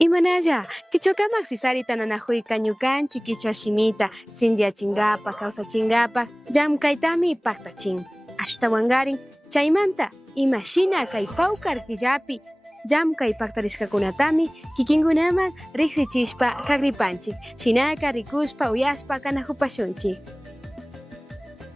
Imanalla, kichukamak sisarita nanahuyka ñukanchik kichwa shimita sindiachingapa kawsachingapa llamkaytami paktachin. Ashtawangarin chaymanta imashina kay pawkar killapi llamkay paktarishkakunatami kikinkunaman riksichishpa kagripanchik, shinaka rikushpa uyashpa kanahupashunchik.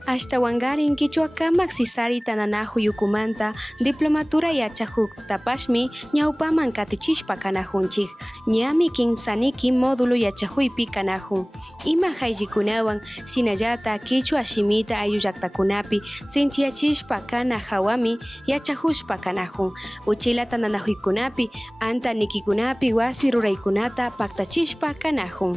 Ashtawangarin kichwakamak sisarita nanahuyukumanta diplomatura yachahuk tapashmi ñawpaman katichishpa kanahunchik. Ñami kinsaniki módulo yachahuypi kanahun. Ima haylikunawan shinallata kichwa shimita ayu llaqtakunapi sinchiyachishpa kana hawami yachahushpa kanahun. Uchilata nanahuykunapi anta nikikunapi wasi ruraykunata paktachishpa kanahun.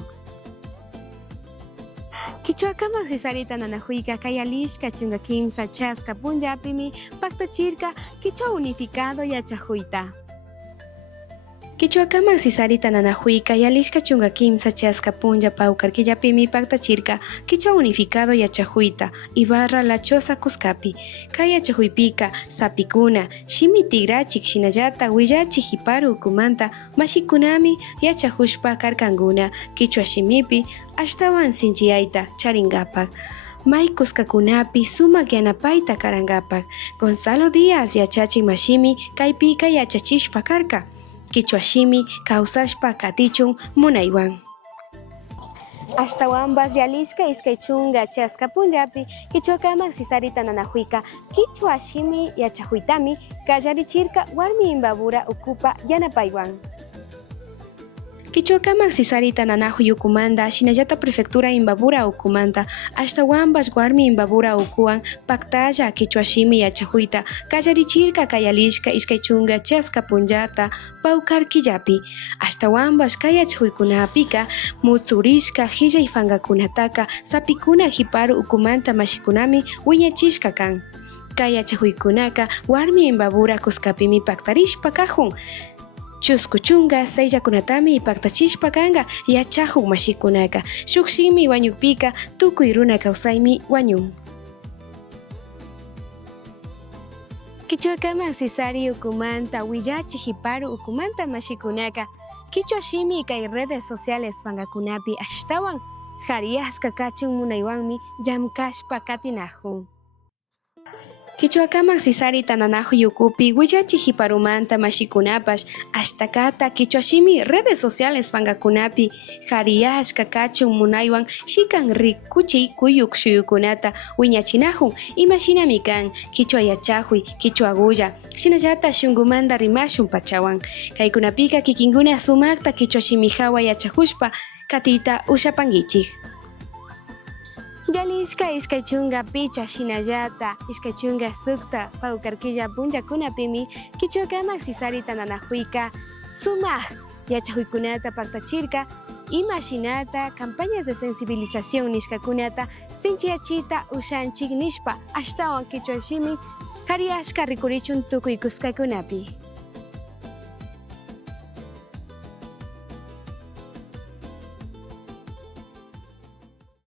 Kichwakamak sisarita nanahuyka kay alishka chunka kimsa chaska punllapimi paktachirka kichwa unificado yachahuyta. Kichwakamak sisarita nanahuyka yalishka chunka kimsa chaska punlla pawkar killapimi paktachirka kichwa unificado yachahuyta Ibarra La Choza Cuscapi. Kay yachahuypika sapikuna shimi tigrachik shinallata willachik hiparu ukumanta mashikunami yachahushpa karkankuna kichwa shimipi ashtawan sinchiyayta charinkapak. May kuskakunapi sumak yanapayta karankapak. Gonzalo Díaz yachachik mashimi kaypika yachachishpa karka. Kichwa shimi kawsashpa katichun munaywan. Ashtawanpas yalishka iskay chunka chaska punllapi kichwakamak sisarita nanahuyka kichwa shimi yachahuytami kallarichirka warmi imbabura ukupa yanapaywan. Kichwakamak sisarita nanahuyukumanta shinallata prefectura Imbabura ukumanta ashtawanpas warmi Imbabura ukuwan paktalla kichwa shimi yachahuyta kallarichirka kayalishka iskay chunka chaska punllata pawkar killapi. Ashtawanpas kay yachahuykunapika mutsurishka hillay fankakunataka sapikuna hiparu ukumanta mashikunami wiñachishka kan. Kay yachahuykunaka warmi Imbabura Cuscapimi paktarishpa kahun. Chusku chunka sayllakunatami paktachishpa kanka yachahuk mashikunaka. Shuk shimi wañukpika tukuy runa kawsaymi wañun. Kichwakamak sisari ukumanta willachi hiparu ukumanta mashikunaka kichwa shimi kay redes sociales fankakunapi ashtawan hariyashka kachun munaywanmi llamkashpa katinahun. Kichwakamak sisarita nanahuyukupi willachi hiparumanta mashikunapash ashtakata kichwa shimi redes sociales fankakunapi hariyashka kachun munaywan shikan rikuchiy kuyuk shuyukunata wiñachinahun imashinami kan kichwa yachahuy kichwa gulla shinallata shunkumanta rimashun pachawan. Kaykunapika kikinkuna sumakta kichwa shimi hawa yachahushpa katita ushapankichik. Yalishka iskay chunka picha shinallata iskay chunka sukta pawkarkilla punllakunapimi kichwakamak sisarita nanahuyka sumak yachahuykunata paktachirka imashinata campañas de sensibilización nishkakunata sinchiyachita ushanchik nishpa ashtawan kichwa shimi hariyashka rikurichun tukuy kuskaykunapi.